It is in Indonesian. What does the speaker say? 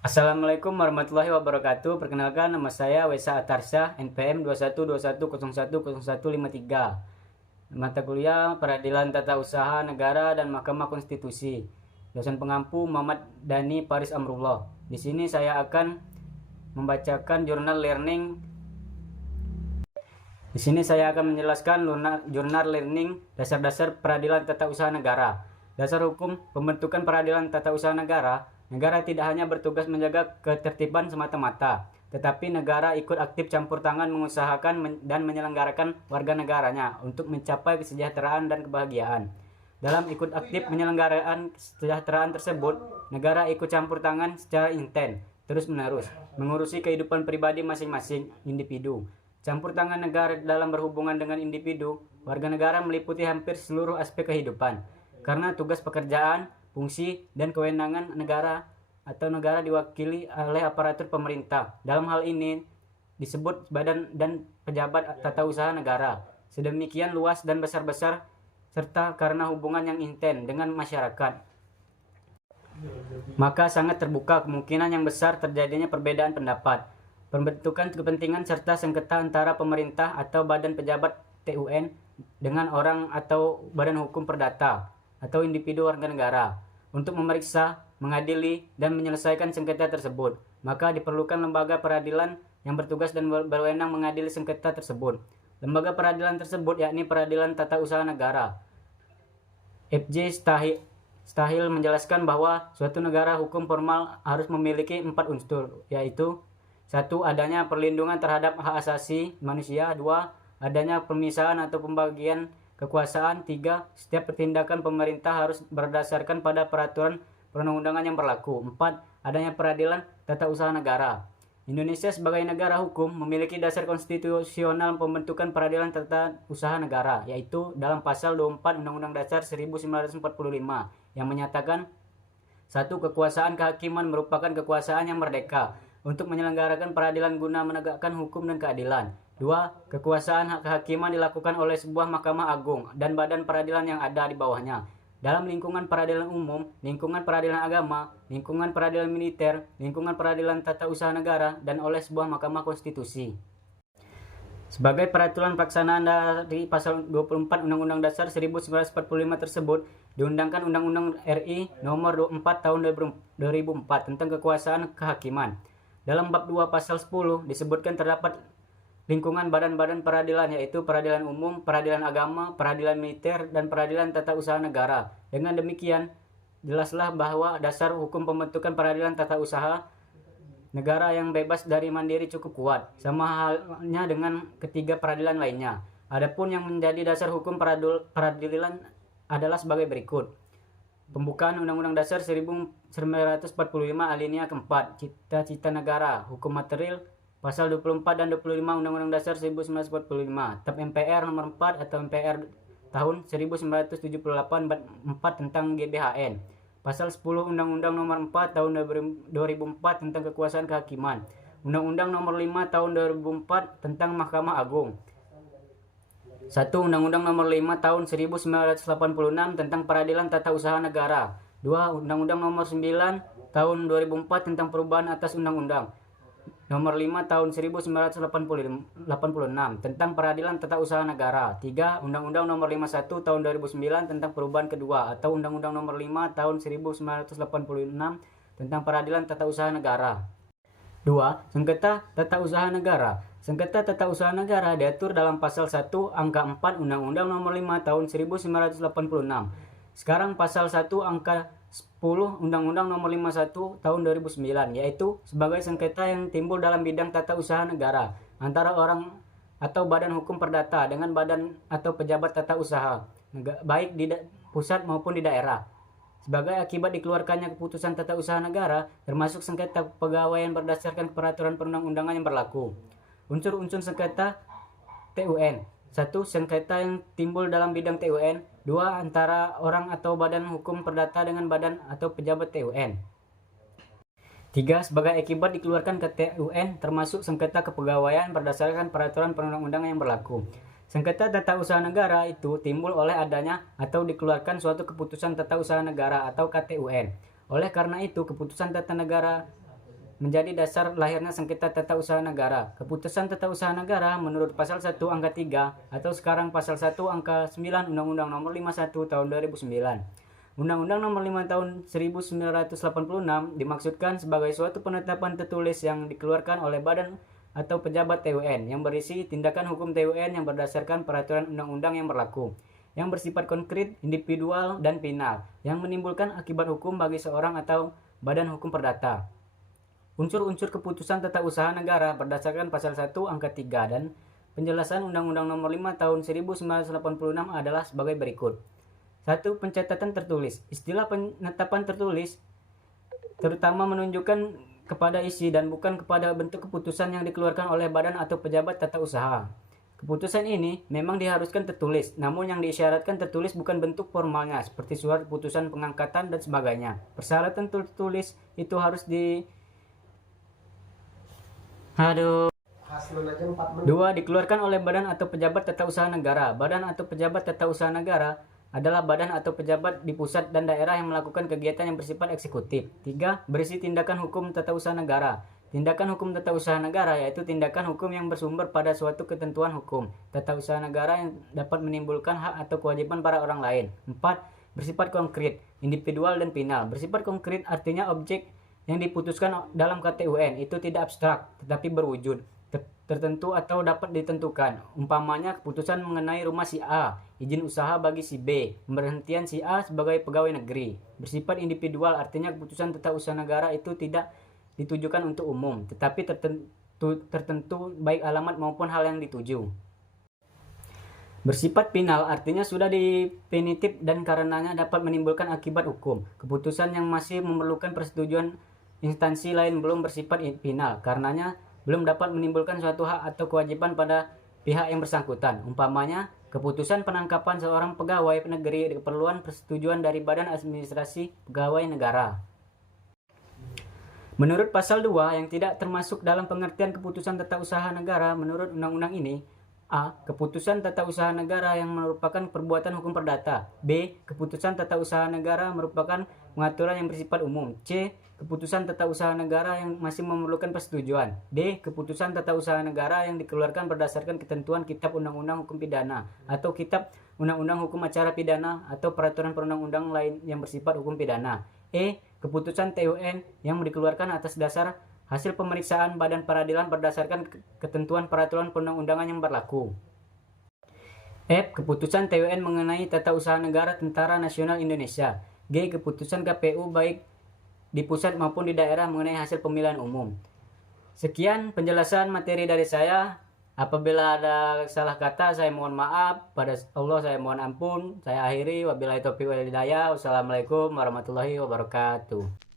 Assalamualaikum warahmatullahi wabarakatuh. Perkenalkan, nama saya Wesa Atarsah, NPM 2121010153. Mata kuliah Peradilan Tata Usaha Negara dan Mahkamah Konstitusi. Dosen pengampu Muhammad Dhani Paris Amrullah. Di sini saya akan membacakan jurnal learning. Di sini saya akan menjelaskan jurnal learning dasar-dasar peradilan tata usaha negara. Dasar hukum pembentukan peradilan tata usaha negara. Negara tidak hanya bertugas menjaga ketertiban semata-mata, tetapi negara ikut aktif campur tangan mengusahakan dan menyelenggarakan warga negaranya untuk mencapai kesejahteraan dan kebahagiaan. Dalam ikut aktif penyelenggaraan kesejahteraan tersebut, negara ikut campur tangan secara intens, terus-menerus, mengurusi kehidupan pribadi masing-masing individu. Campur tangan negara dalam berhubungan dengan individu, warga negara meliputi hampir seluruh aspek kehidupan. Karena tugas pekerjaan, fungsi, dan kewenangan negara atau negara diwakili oleh aparatur pemerintah. Dalam hal ini disebut badan dan pejabat tata usaha negara. Sedemikian luas dan besar-besar serta karena hubungan yang intens dengan masyarakat, maka sangat terbuka kemungkinan yang besar terjadinya perbedaan pendapat, pembentukan kepentingan serta sengketa antara pemerintah atau badan pejabat TUN dengan orang atau badan hukum perdata atau individu warga negara untuk memeriksa, mengadili, dan menyelesaikan sengketa tersebut. Maka diperlukan lembaga peradilan yang bertugas dan berwenang mengadili sengketa tersebut. Lembaga peradilan tersebut yakni Peradilan Tata Usaha Negara. F.J. Stahil menjelaskan bahwa suatu negara hukum formal harus memiliki 4 unsur, yaitu 1. Adanya perlindungan terhadap hak asasi manusia. 2. Adanya pemisahan atau pembagian kekuasaan. 3. Setiap pertindakan pemerintah harus berdasarkan pada peraturan perundang-undangan yang berlaku. 4. Adanya peradilan tata usaha negara. Indonesia sebagai negara hukum memiliki dasar konstitusional pembentukan peradilan tata usaha negara, yaitu dalam pasal 24 Undang-Undang Dasar 1945 yang menyatakan 1. Kekuasaan kehakiman merupakan kekuasaan yang merdeka untuk menyelenggarakan peradilan guna menegakkan hukum dan keadilan. 2. Kekuasaan kehakiman dilakukan oleh sebuah Mahkamah Agung dan badan peradilan yang ada di bawahnya dalam lingkungan peradilan umum, lingkungan peradilan agama, lingkungan peradilan militer, lingkungan peradilan tata usaha negara, dan oleh sebuah Mahkamah Konstitusi. Sebagai peraturan pelaksanaan dari pasal 24 Undang-Undang Dasar 1945 tersebut, diundangkan Undang-Undang RI nomor 24 tahun 2004 tentang kekuasaan kehakiman. Dalam bab 2 pasal 10 disebutkan terdapat lingkungan badan-badan peradilan, yaitu peradilan umum, peradilan agama, peradilan militer, dan peradilan tata usaha negara. Dengan demikian, jelaslah bahwa dasar hukum pembentukan peradilan tata usaha negara yang bebas dari mandiri cukup kuat, sama halnya dengan ketiga peradilan lainnya. Adapun yang menjadi dasar hukum peradilan adalah sebagai berikut. Pembukaan Undang-Undang Dasar 1945 alinea keempat, cita-cita negara, hukum material, Pasal 24 dan 25 Undang-Undang Dasar 1945, TAP MPR nomor 4 atau MPR tahun 1978 4 tentang GBHN. Pasal 10 Undang-Undang nomor 4 tahun 2004 tentang kekuasaan kehakiman. Undang-Undang nomor 5 tahun 2004 tentang Mahkamah Agung. 1. Undang-Undang nomor 5 tahun 1986 tentang Peradilan Tata Usaha Negara. 2. Undang-Undang nomor 9 tahun 2004 tentang perubahan atas undang-undang nomor 5 tahun 1986 tentang Peradilan Tata Usaha Negara. 3. Undang-Undang nomor 51 tahun 2009 tentang perubahan kedua atau Undang-Undang nomor 5 tahun 1986 tentang Peradilan Tata Usaha Negara. 2. Sengketa Tata Usaha Negara. Sengketa tata usaha negara diatur dalam pasal 1 angka 4 Undang-Undang nomor 5 tahun 1986. Sekarang pasal 1 angka 10 Undang-Undang nomor 51 tahun 2009, yaitu sebagai sengketa yang timbul dalam bidang tata usaha negara antara orang atau badan hukum perdata dengan badan atau pejabat tata usaha, baik di pusat maupun di daerah. Sebagai akibat dikeluarkannya keputusan tata usaha negara, termasuk sengketa kepegawaian berdasarkan peraturan perundang-undangan yang berlaku. Unsur-unsur sengketa TUN. 1. Sengketa yang timbul dalam bidang TUN. 2. Antara orang atau badan hukum perdata dengan badan atau pejabat TUN. 3. Sebagai akibat dikeluarkan ke TUN termasuk sengketa kepegawaian berdasarkan peraturan perundang-undangan yang berlaku. Sengketa tata usaha negara itu timbul oleh adanya atau dikeluarkan suatu keputusan tata usaha negara atau KTUN. Oleh karena itu, keputusan tata negara menjadi dasar lahirnya sengketa tata usaha negara. Keputusan tata usaha negara menurut pasal 1 angka 3 atau sekarang pasal 1 angka 9 Undang-Undang Nomor 51 Tahun 2009. Undang-Undang Nomor 5 Tahun 1986 dimaksudkan sebagai suatu penetapan tertulis yang dikeluarkan oleh badan atau pejabat TUN yang berisi tindakan hukum TUN yang berdasarkan peraturan undang-undang yang berlaku, yang bersifat konkret, individual, dan final, yang menimbulkan akibat hukum bagi seorang atau badan hukum perdata. Unsur-unsur keputusan tata usaha negara berdasarkan pasal 1 angka 3 dan penjelasan Undang-Undang Nomor 5 Tahun 1986 adalah sebagai berikut. 1. Pencatatan tertulis. Istilah penetapan tertulis terutama menunjukkan kepada isi dan bukan kepada bentuk keputusan yang dikeluarkan oleh badan atau pejabat tata usaha. Keputusan ini memang diharuskan tertulis, namun yang diisyaratkan tertulis bukan bentuk formalnya seperti surat keputusan pengangkatan dan sebagainya. Persyaratan tertulis itu harus Dua, dikeluarkan oleh badan atau pejabat tata usaha negara. Badan atau pejabat tata usaha negara adalah badan atau pejabat di pusat dan daerah yang melakukan kegiatan yang bersifat eksekutif. 3. Berisi tindakan hukum tata usaha negara. Tindakan hukum tata usaha negara yaitu tindakan hukum yang bersumber pada suatu ketentuan hukum tata usaha negara yang dapat menimbulkan hak atau kewajiban para orang lain. 4. Bersifat konkret, individual, dan final. Bersifat konkret artinya objek yang diputuskan dalam KTUN itu tidak abstrak tetapi berwujud, tertentu atau dapat ditentukan. Umpamanya keputusan mengenai rumah si A, izin usaha bagi si B, pemberhentian si A sebagai pegawai negeri. Bersifat individual artinya keputusan tata usaha negara itu tidak ditujukan untuk umum, tetapi tertentu baik alamat maupun hal yang dituju. Bersifat final artinya sudah definitif dan karenanya dapat menimbulkan akibat hukum. Keputusan yang masih memerlukan persetujuan instansi lain belum bersifat final, karenanya belum dapat menimbulkan suatu hak atau kewajiban pada pihak yang bersangkutan. Umpamanya, keputusan penangkapan seorang pegawai negeri keperluan persetujuan dari Badan Administrasi Pegawai Negara. Menurut pasal 2 yang tidak termasuk dalam pengertian keputusan tata usaha negara menurut undang-undang ini, A. Keputusan tata usaha negara yang merupakan perbuatan hukum perdata. B. Keputusan tata usaha negara merupakan pengaturan yang bersifat umum. C. Keputusan tata usaha negara yang masih memerlukan persetujuan. D. Keputusan tata usaha negara yang dikeluarkan berdasarkan ketentuan Kitab Undang-Undang Hukum Pidana atau Kitab Undang-Undang Hukum Acara Pidana atau peraturan perundang-undang lain yang bersifat hukum pidana. E. Keputusan TUN yang dikeluarkan atas dasar hasil pemeriksaan badan peradilan berdasarkan ketentuan peraturan perundang-undangan yang berlaku. F. Keputusan TUN mengenai tata usaha negara Tentara Nasional Indonesia. G. Keputusan KPU baik di pusat maupun di daerah mengenai hasil pemilihan umum. Sekian penjelasan materi dari saya. Apabila ada salah kata saya mohon maaf, pada Allah saya mohon ampun. Saya akhiri, wabillahi taufiq wal hidayah. Wassalamualaikum warahmatullahi wabarakatuh.